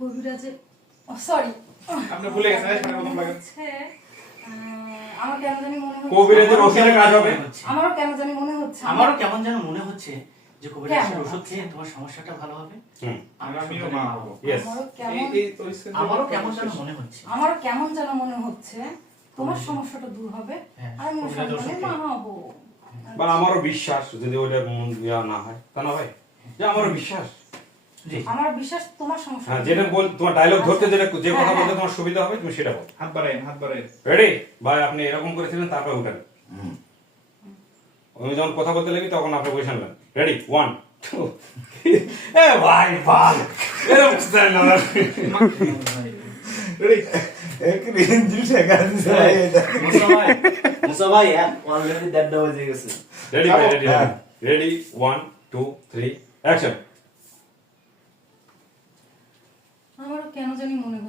কবিরাজে sorry আপনি ভুলে গেছেন প্রথম লাগে আমার কেন জানি মনে হচ্ছে কবিরাজের ওষুধে কাজ হবে। আমারও কেন জানি মনে হচ্ছে আমারও কেমন যেন মনে হচ্ছে যে কবিরাজের ওষুধ খেয়ে তোমার সমস্যাটা ভালো হবে। আমিও মা হব। ইয়েস। আমারও কেমন যেন মনে হচ্ছে আমারও কেমন যেন মনে হচ্ছে তোমার সমস্যাটা দূর হবে হ্যাঁ, আর আমি কবিরাজের ওষুধ সন্তানের মা হব। বা আমারও বিশ্বাস যদি ওটা ইয়া না হয় তা না ভাই, যে আমারও বিশ্বাস। জি আমার বিশ্বাস তোমার সমস্যা হ্যাঁ, যেটা বল তোমার ডায়লগ ধরতে যেটা যে কথা হ্যাঁ, বলতে হ্যাঁ। তোমার সুবিধা হবে তুমি সেটা বল। হাত বাড়াই হাত বাড়াই। রেডি ভাই, আপনি এরকম করেছিলেন তারপর উঠেন। আমি যখন কথা বলতে লাগি তখন আপনি পজিশন নেন। রেডি 1 2 এ ভাই ভাল এরকম স্টাইল না রেডি এক রেঞ্জিল শেখা দিছে ভাই এটা মুসা ভাই অলরেডি দেড়টা বাজে গেছে। রেডি ভাই রেডি হ্যাঁ। Ready 1 2 3 action. আমারও কেন জানি মনে হচ্ছে